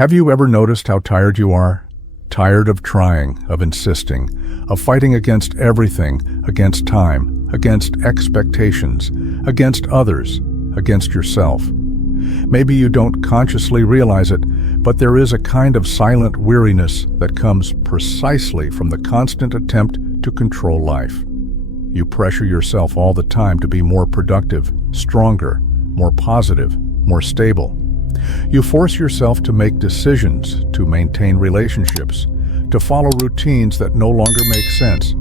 Have you ever noticed how tired you are? Tired of trying, of insisting, of fighting against everything, against time, against expectations, against others, against yourself. Maybe you don't consciously realize it, but there is a kind of silent weariness that comes precisely from the constant attempt to control life. You pressure yourself all the time to be more productive, stronger, more positive, more stable. You force yourself to make decisions, to maintain relationships, to follow routines that no longer make sense.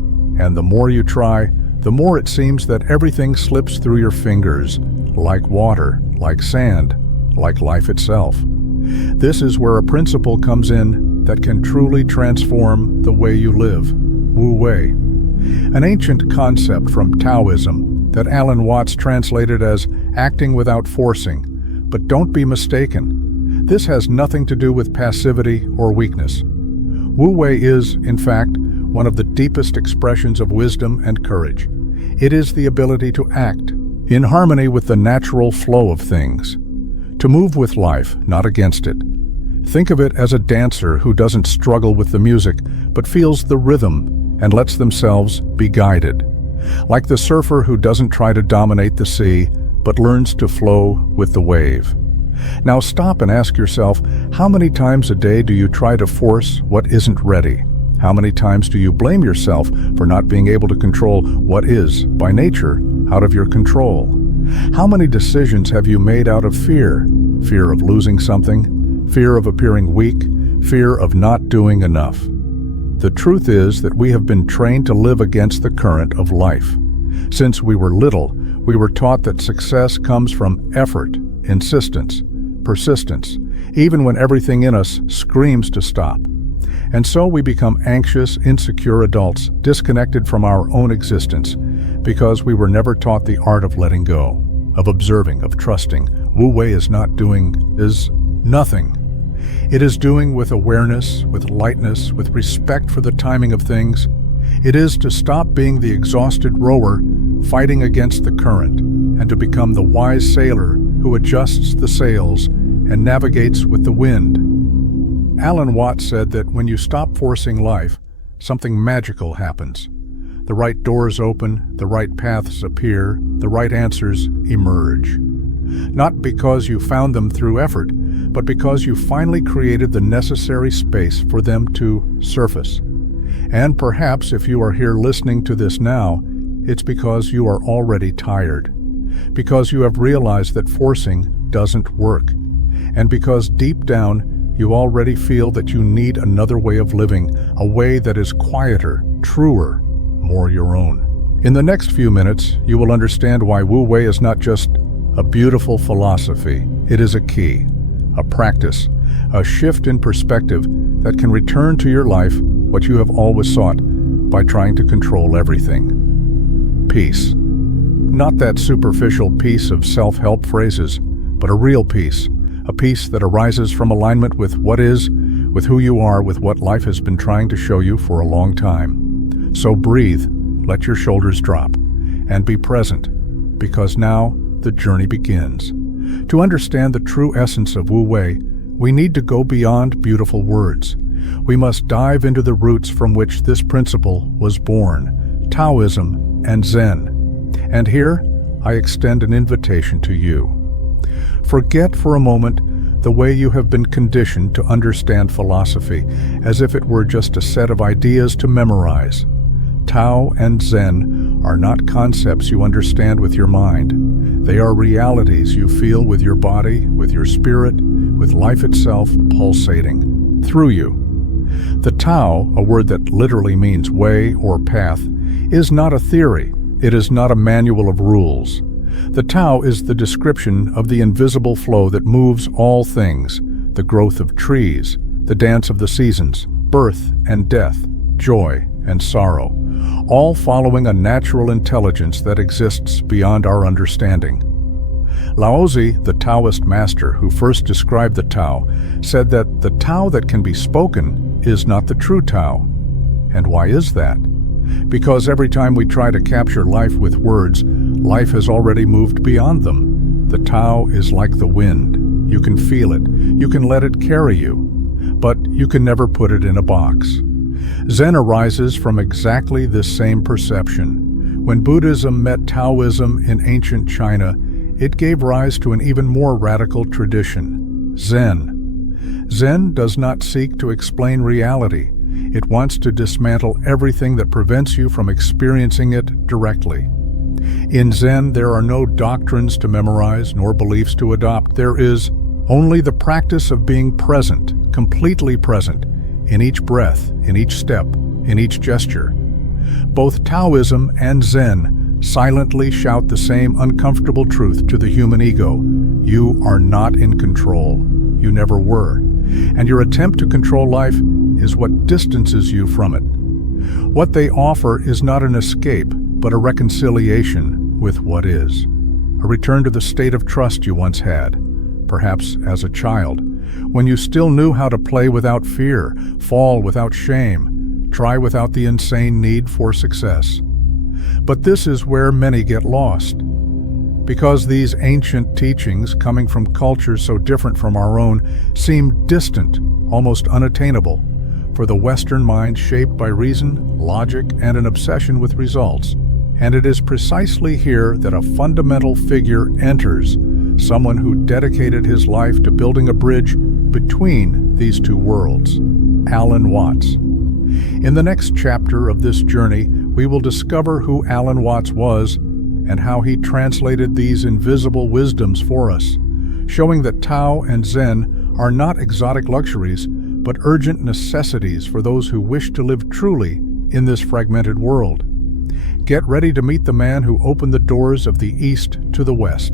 And the more you try, the more it seems that everything slips through your fingers, like water, like sand, like life itself. This is where a principle comes in that can truly transform the way you live. Wu Wei, an ancient concept from Taoism that Alan Watts translated as acting without forcing. But don't be mistaken. This has nothing to do with passivity or weakness. Wu Wei is, in fact, one of the deepest expressions of wisdom and courage. It is the ability to act in harmony with the natural flow of things, to move with life, not against it. Think of it as a dancer who doesn't struggle with the music, but feels the rhythm and lets themselves be guided. Like the surfer who doesn't try to dominate the sea, but learns to flow with the wave. Now stop and ask yourself, how many times a day do you try to force what isn't ready? How many times do you blame yourself for not being able to control what is, by nature, out of your control? How many decisions have you made out of fear? Fear of losing something, fear of appearing weak, fear of not doing enough. The truth is that we have been trained to live against the current of life. Since we were little, we were taught that success comes from effort, insistence, persistence, even when everything in us screams to stop. And so we become anxious, insecure adults, disconnected from our own existence, because we were never taught the art of letting go, of observing, of trusting. Wu Wei is nothing. It is doing with awareness, with lightness, with respect for the timing of things. It is to stop being the exhausted rower fighting against the current, and to become the wise sailor who adjusts the sails and navigates with the wind. Alan Watts said that when you stop forcing life, something magical happens. The right doors open, the right paths appear, the right answers emerge. Not because you found them through effort, but because you finally created the necessary space for them to surface. And perhaps if you are here listening to this now, it's because you are already tired, because you have realized that forcing doesn't work, and because deep down you already feel that you need another way of living, a way that is quieter, truer, more your own. In the next few minutes, you will understand why Wu Wei is not just a beautiful philosophy. It is a key, a practice, a shift in perspective that can return to your life what you have always sought by trying to control everything. Peace. Not that superficial peace of self-help phrases, but a real peace, a peace that arises from alignment with what is, with who you are, with what life has been trying to show you for a long time. So breathe, let your shoulders drop, and be present, because now the journey begins. To understand the true essence of Wu Wei, we need to go beyond beautiful words. We must dive into the roots from which this principle was born, Taoism and Zen. And here, I extend an invitation to you. Forget for a moment the way you have been conditioned to understand philosophy, as if it were just a set of ideas to memorize. Tao and Zen are not concepts you understand with your mind. They are realities you feel with your body, with your spirit, with life itself pulsating through you. The Tao, a word that literally means way or path, is not a theory. It is not a manual of rules. The Tao is the description of the invisible flow that moves all things, the growth of trees, the dance of the seasons, birth and death, joy and sorrow, all following a natural intelligence that exists beyond our understanding. Laozi, the Taoist master who first described the Tao, said that the Tao that can be spoken is not the true Tao. And why is that? Because every time we try to capture life with words, life has already moved beyond them. The Tao is like the wind. You can feel it. You can let it carry you. But you can never put it in a box. Zen arises from exactly this same perception. When Buddhism met Taoism in ancient China, it gave rise to an even more radical tradition, Zen. Zen does not seek to explain reality. It wants to dismantle everything that prevents you from experiencing it directly. In Zen, there are no doctrines to memorize nor beliefs to adopt. There is only the practice of being present, completely present, in each breath, in each step, in each gesture. Both Taoism and Zen silently shout the same uncomfortable truth to the human ego. You are not in control. You never were. And your attempt to control life is what distances you from it. What they offer is not an escape, but a reconciliation with what is. A return to the state of trust you once had, perhaps as a child, when you still knew how to play without fear, fall without shame, try without the insane need for success. But this is where many get lost. Because these ancient teachings, coming from cultures so different from our own, seem distant, almost unattainable, for the Western mind shaped by reason, logic, and an obsession with results. And it is precisely here that a fundamental figure enters, someone who dedicated his life to building a bridge between these two worlds, Alan Watts. In the next chapter of this journey, we will discover who Alan Watts was and how he translated these invisible wisdoms for us, showing that Tao and Zen are not exotic luxuries, but urgent necessities for those who wish to live truly in this fragmented world. Get ready to meet the man who opened the doors of the East to the West,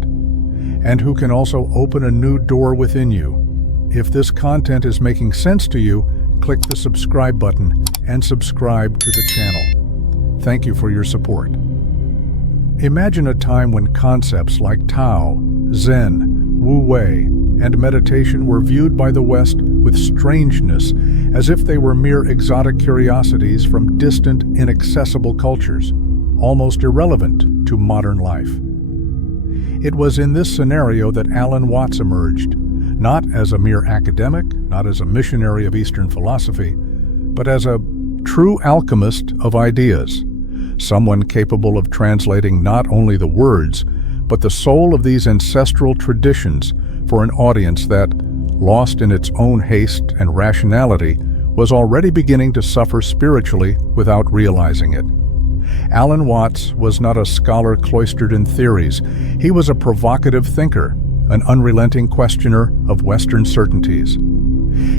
and who can also open a new door within you. If this content is making sense to you, click the subscribe button and subscribe to the channel. Thank you for your support. Imagine a time when concepts like Tao, Zen, Wu Wei, and meditation were viewed by the West with strangeness, as if they were mere exotic curiosities from distant, inaccessible cultures, almost irrelevant to modern life. It was in this scenario that Alan Watts emerged, not as a mere academic, not as a missionary of Eastern philosophy, but as a true alchemist of ideas, someone capable of translating not only the words, but the soul of these ancestral traditions for an audience that, lost in its own haste and rationality, was already beginning to suffer spiritually without realizing it. Alan Watts was not a scholar cloistered in theories. He was a provocative thinker, an unrelenting questioner of Western certainties.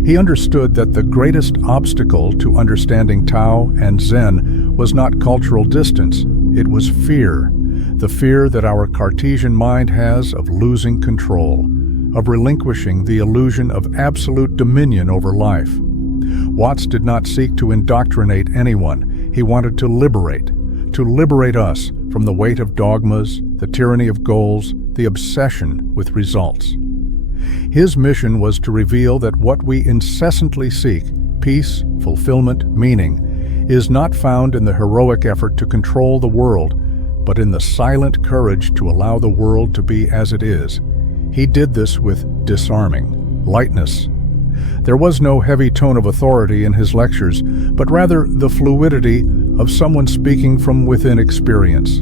He understood that the greatest obstacle to understanding Tao and Zen was not cultural distance, it was fear. The fear that our Cartesian mind has of losing control, of relinquishing the illusion of absolute dominion over life. Watts did not seek to indoctrinate anyone. He wanted to liberate us from the weight of dogmas, the tyranny of goals, the obsession with results. His mission was to reveal that what we incessantly seek, peace, fulfillment, meaning, is not found in the heroic effort to control the world, but in the silent courage to allow the world to be as it is. He did this with disarming lightness. There was no heavy tone of authority in his lectures, but rather the fluidity of someone speaking from within experience.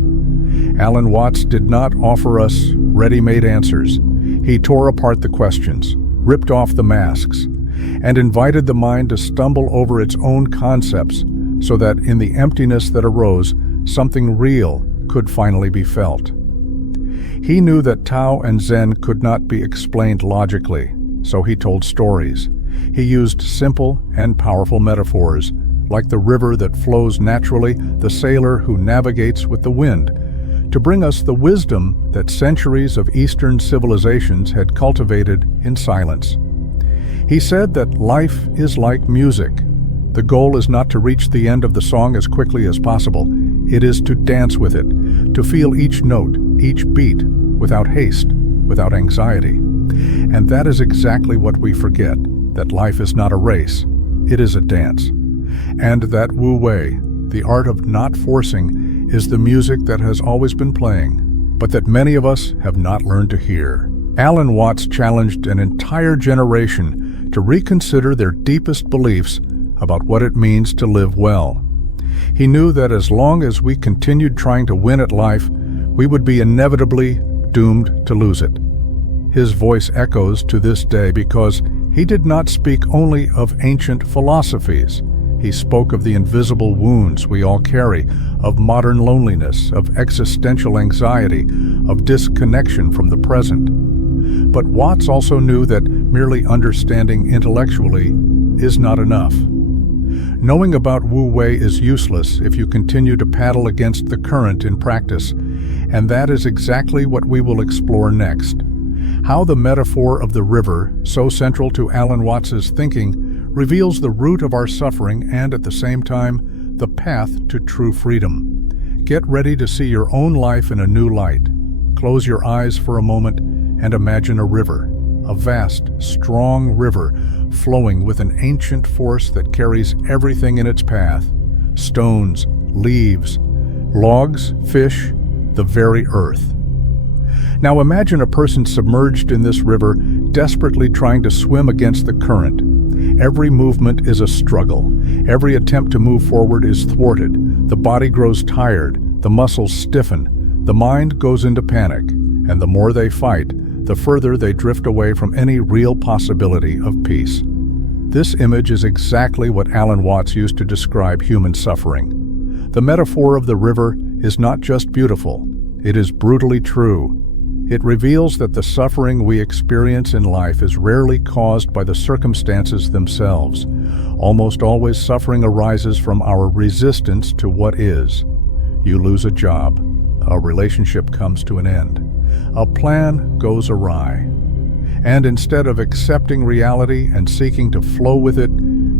Alan Watts did not offer us ready-made answers. He tore apart the questions, ripped off the masks, and invited the mind to stumble over its own concepts so that in the emptiness that arose, something real could finally be felt. He knew that Tao and Zen could not be explained logically, so he told stories. He used simple and powerful metaphors, like the river that flows naturally, the sailor who navigates with the wind, to bring us the wisdom that centuries of Eastern civilizations had cultivated in silence. He said that life is like music. The goal is not to reach the end of the song as quickly as possible. It is to dance with it, to feel each note, each beat, without haste, without anxiety. And that is exactly what we forget, that life is not a race, it is a dance. And that Wu Wei, the art of not forcing, is the music that has always been playing, but that many of us have not learned to hear. Alan Watts challenged an entire generation to reconsider their deepest beliefs about what it means to live well. He knew that as long as we continued trying to win at life, we would be inevitably doomed to lose it. His voice echoes to this day because he did not speak only of ancient philosophies. He spoke of the invisible wounds we all carry, of modern loneliness, of existential anxiety, of disconnection from the present. But Watts also knew that merely understanding intellectually is not enough. Knowing about Wu Wei is useless if you continue to paddle against the current in practice, and that is exactly what we will explore next. How the metaphor of the river, so central to Alan Watts's thinking, reveals the root of our suffering and, at the same time, the path to true freedom. Get ready to see your own life in a new light. Close your eyes for a moment and imagine a river, a vast, strong river flowing with an ancient force that carries everything in its path: stones, leaves, logs, fish, the very earth. Now imagine a person submerged in this river, desperately trying to swim against the current. Every movement is a struggle. Every attempt to move forward is thwarted. The body grows tired, the muscles stiffen, the mind goes into panic, and the more they fight, the further they drift away from any real possibility of peace. This image is exactly what Alan Watts used to describe human suffering. The metaphor of the river is not just beautiful, it is brutally true. It reveals that the suffering we experience in life is rarely caused by the circumstances themselves. Almost always suffering arises from our resistance to what is. You lose a job, a relationship comes to an end, a plan goes awry. And instead of accepting reality and seeking to flow with it,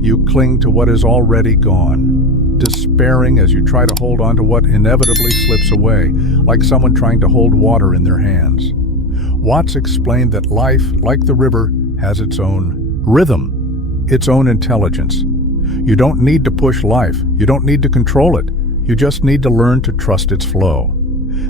you cling to what is already gone, despairing as you try to hold on to what inevitably slips away, like someone trying to hold water in their hands. Watts explained that life, like the river, has its own rhythm, its own intelligence. You don't need to push life, you don't need to control it, you just need to learn to trust its flow.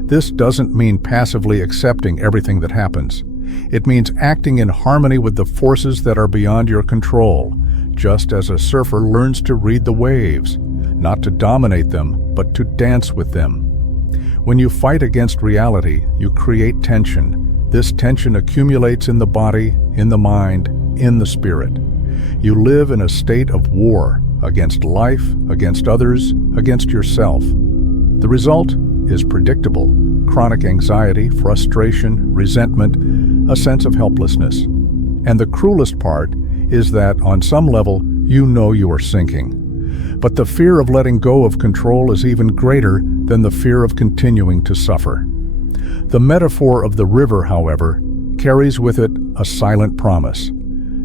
This doesn't mean passively accepting everything that happens. It means acting in harmony with the forces that are beyond your control, just as a surfer learns to read the waves, not to dominate them, but to dance with them. When you fight against reality, you create tension. This tension accumulates in the body, in the mind, in the spirit. You live in a state of war against life, against others, against yourself. The result is predictable: chronic anxiety, frustration, resentment, a sense of helplessness. And the cruelest part is that, on some level, you know you are sinking. But the fear of letting go of control is even greater than the fear of continuing to suffer. The metaphor of the river, however, carries with it a silent promise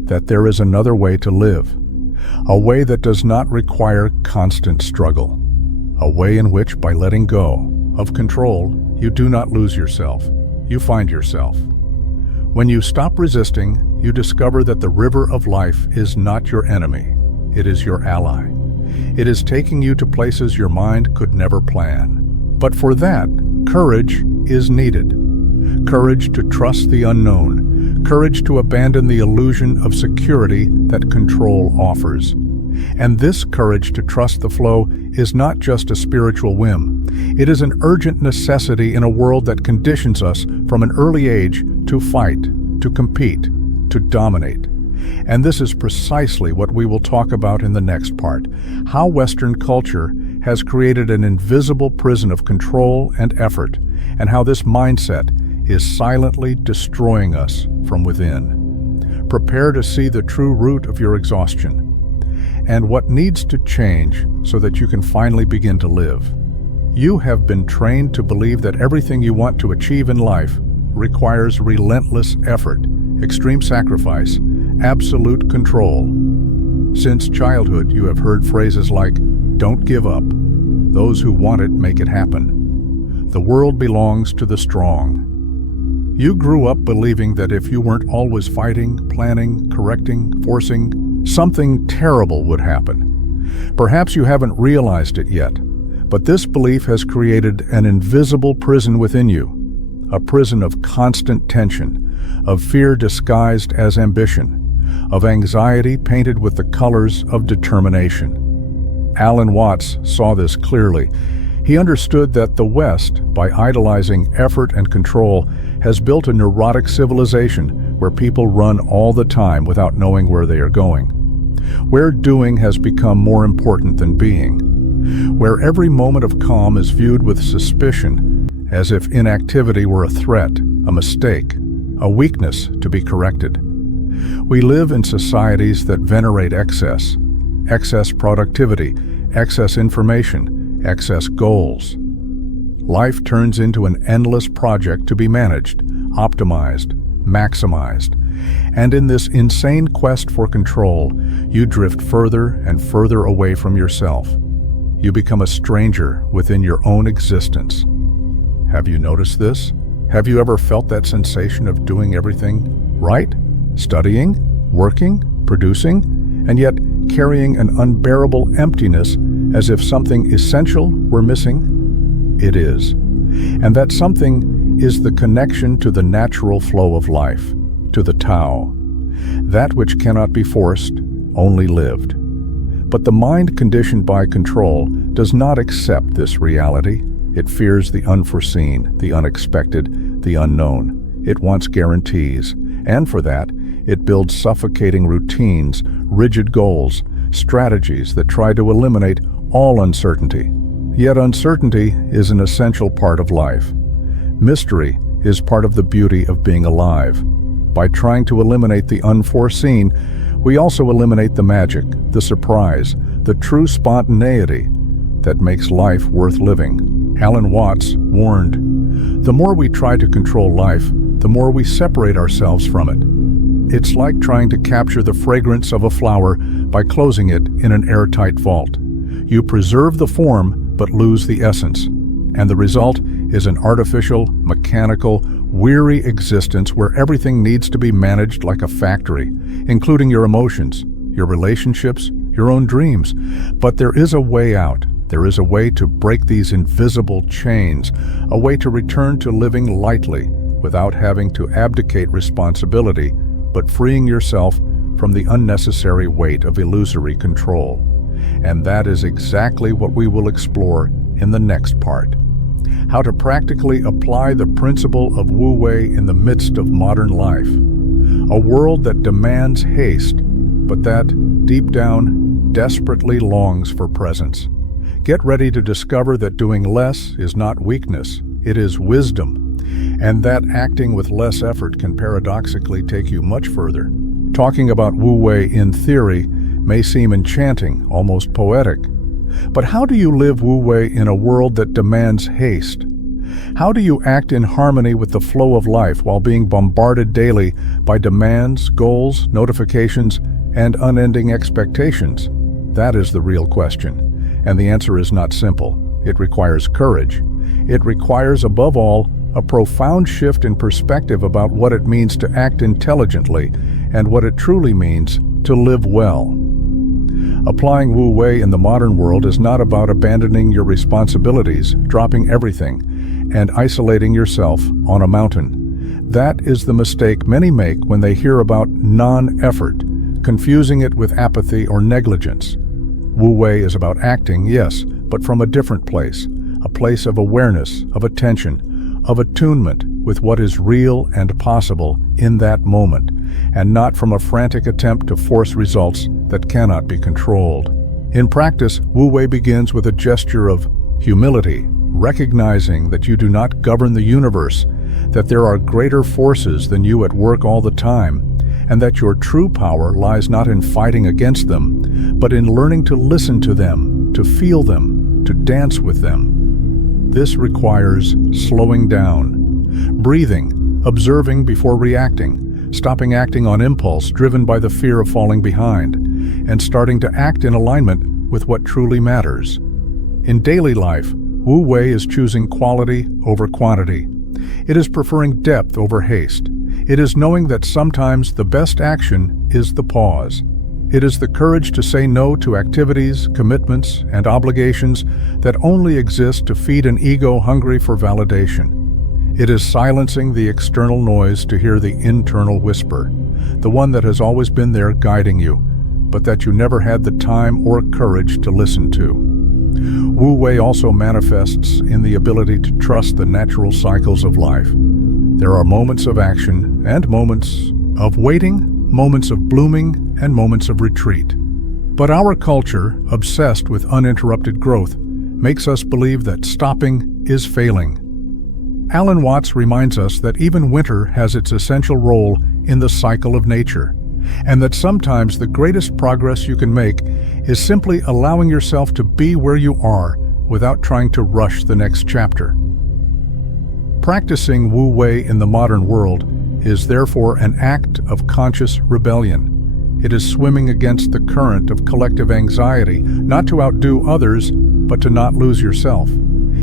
that there is another way to live, a way that does not require constant struggle, a way in which, by letting go of control, you do not lose yourself, you find yourself. When you stop resisting, you discover that the river of life is not your enemy, it is your ally. It is taking you to places your mind could never plan. But for that, courage is needed. Courage to trust the unknown. Courage to abandon the illusion of security that control offers. And this courage to trust the flow is not just a spiritual whim. It is an urgent necessity in a world that conditions us from an early age to fight, to compete, to dominate. And this is precisely what we will talk about in the next part: how Western culture has created an invisible prison of control and effort, and how this mindset is silently destroying us from within. Prepare to see the true root of your exhaustion, and what needs to change so that you can finally begin to live. You have been trained to believe that everything you want to achieve in life requires relentless effort, extreme sacrifice, absolute control. Since childhood, you have heard phrases like, "Don't give up. Those who want it make it happen. The world belongs to the strong." You grew up believing that if you weren't always fighting, planning, correcting, forcing, something terrible would happen. Perhaps you haven't realized it yet, but this belief has created an invisible prison within you, a prison of constant tension, of fear disguised as ambition, of anxiety painted with the colors of determination. Alan Watts saw this clearly. He understood that the West, by idolizing effort and control, has built a neurotic civilization where people run all the time without knowing where they are going, where doing has become more important than being, where every moment of calm is viewed with suspicion, as if inactivity were a threat, a mistake, a weakness to be corrected. We live in societies that venerate excess productivity, excess information, excess goals. Life turns into an endless project to be managed, optimized, maximized. And in this insane quest for control, you drift further and further away from yourself. You become a stranger within your own existence. Have you noticed this? Have you ever felt that sensation of doing everything right? Studying, working, producing, and yet carrying an unbearable emptiness as if something essential were missing? It is. And that something is the connection to the natural flow of life, to the Tao, that which cannot be forced, only lived. But the mind conditioned by control does not accept this reality. It fears the unforeseen, the unexpected, the unknown. It wants guarantees, and for that, it builds suffocating routines, rigid goals, strategies that try to eliminate all uncertainty. Yet uncertainty is an essential part of life. Mystery is part of the beauty of being alive. By trying to eliminate the unforeseen, we also eliminate the magic, the surprise, the true spontaneity that makes life worth living. Alan Watts warned, "The more we try to control life, the more we separate ourselves from it. It's like trying to capture the fragrance of a flower by closing it in an airtight vault. You preserve the form but lose the essence, and the result is an artificial, mechanical, weary existence where everything needs to be managed like a factory, including your emotions, your relationships, your own dreams. But there is a way out. There is a way to break these invisible chains, a way to return to living lightly without having to abdicate responsibility, but freeing yourself from the unnecessary weight of illusory control. And that is exactly what we will explore in the next part. How to practically apply the principle of Wu Wei in the midst of modern life. A world that demands haste, but that, deep down, desperately longs for presence. Get ready to discover that doing less is not weakness, it is wisdom, and that acting with less effort can paradoxically take you much further. Talking about Wu Wei in theory may seem enchanting, almost poetic. But how do you live Wu Wei in a world that demands haste? How do you act in harmony with the flow of life while being bombarded daily by demands, goals, notifications, and unending expectations? That is the real question. And the answer is not simple. It requires courage. It requires, above all, a profound shift in perspective about what it means to act intelligently and what it truly means to live well. Applying Wu Wei in the modern world is not about abandoning your responsibilities, dropping everything, and isolating yourself on a mountain. That is the mistake many make when they hear about non-effort, confusing it with apathy or negligence. Wu Wei is about acting, yes, but from a different place, a place of awareness, of attention, of attunement with what is real and possible in that moment, and not from a frantic attempt to force results that cannot be controlled. In practice, Wu Wei begins with a gesture of humility, recognizing that you do not govern the universe, that there are greater forces than you at work all the time, and that your true power lies not in fighting against them, but in learning to listen to them, to feel them, to dance with them. This requires slowing down, breathing, observing before reacting, stopping acting on impulse driven by the fear of falling behind, and starting to act in alignment with what truly matters. In daily life, Wu Wei is choosing quality over quantity. It is preferring depth over haste. It is knowing that sometimes the best action is the pause. It is the courage to say no to activities, commitments, and obligations that only exist to feed an ego hungry for validation. It is silencing the external noise to hear the internal whisper, the one that has always been there guiding you, but that you never had the time or courage to listen to. Wu Wei also manifests in the ability to trust the natural cycles of life. There are moments of action and moments of waiting, moments of blooming and moments of retreat. But our culture, obsessed with uninterrupted growth, makes us believe that stopping is failing. Alan Watts reminds us that even winter has its essential role in the cycle of nature, and that sometimes the greatest progress you can make is simply allowing yourself to be where you are without trying to rush the next chapter. Practicing Wu Wei in the modern world is therefore an act of conscious rebellion. It is swimming against the current of collective anxiety, not to outdo others, but to not lose yourself.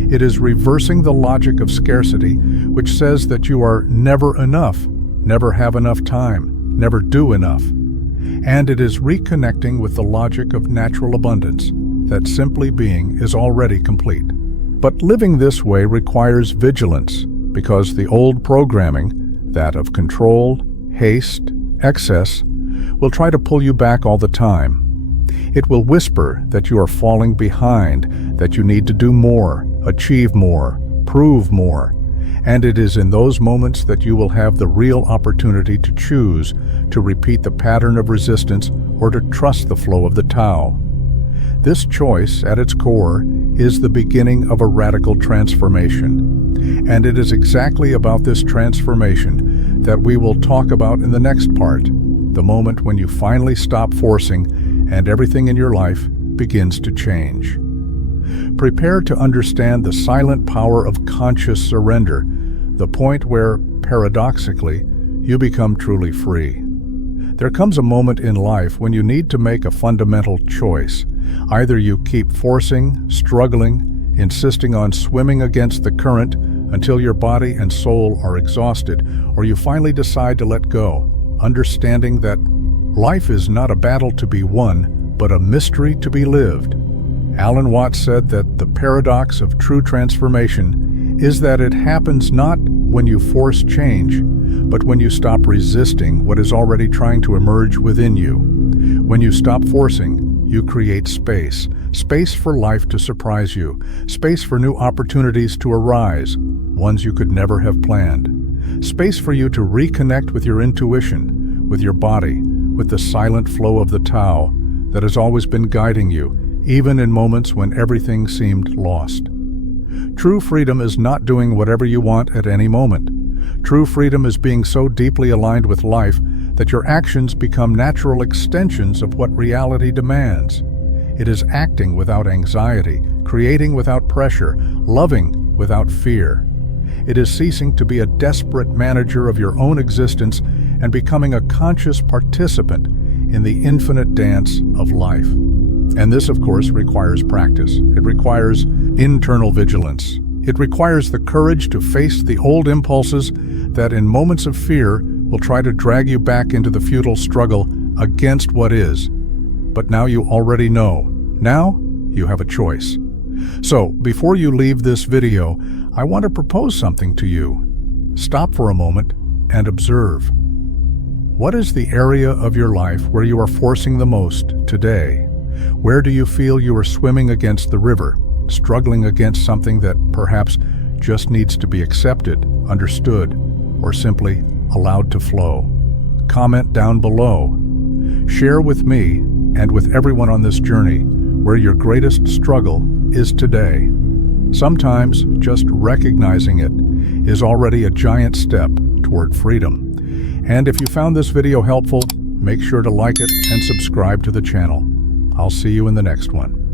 It is reversing the logic of scarcity, which says that you are never enough, never have enough time, never do enough. And it is reconnecting with the logic of natural abundance, that simply being is already complete. But living this way requires vigilance, because the old programming, that of control, haste, excess, will try to pull you back all the time. It will whisper that you are falling behind, that you need to do more, achieve more, prove more. And it is in those moments that you will have the real opportunity to choose to repeat the pattern of resistance or to trust the flow of the Tao. This choice, at its core, is the beginning of a radical transformation. And it is exactly about this transformation that we will talk about in the next part, the moment when you finally stop forcing and everything in your life begins to change. Prepare to understand the silent power of conscious surrender, the point where, paradoxically, you become truly free. There comes a moment in life when you need to make a fundamental choice. Either you keep forcing, struggling, insisting on swimming against the current until your body and soul are exhausted, or you finally decide to let go, understanding that life is not a battle to be won, but a mystery to be lived. Alan Watts said that the paradox of true transformation is that it happens not when you force change, but when you stop resisting what is already trying to emerge within you. When you stop forcing, you create space. Space for life to surprise you. Space for new opportunities to arise, ones you could never have planned. Space for you to reconnect with your intuition, with your body, with the silent flow of the Tao that has always been guiding you, even in moments when everything seemed lost. True freedom is not doing whatever you want at any moment. True freedom is being so deeply aligned with life that your actions become natural extensions of what reality demands. It is acting without anxiety, creating without pressure, loving without fear. It is ceasing to be a desperate manager of your own existence and becoming a conscious participant in the infinite dance of life. And this, of course, requires practice. It requires internal vigilance. It requires the courage to face the old impulses that in moments of fear will try to drag you back into the futile struggle against what is. But now you already know. Now you have a choice. So, before you leave this video, I want to propose something to you. Stop for a moment and observe. What is the area of your life where you are forcing the most today? Where do you feel you are swimming against the river, struggling against something that perhaps just needs to be accepted, understood, or simply allowed to flow? Comment down below. Share with me and with everyone on this journey where your greatest struggle is today. Sometimes just recognizing it is already a giant step toward freedom. And if you found this video helpful, make sure to like it and subscribe to the channel. I'll see you in the next one.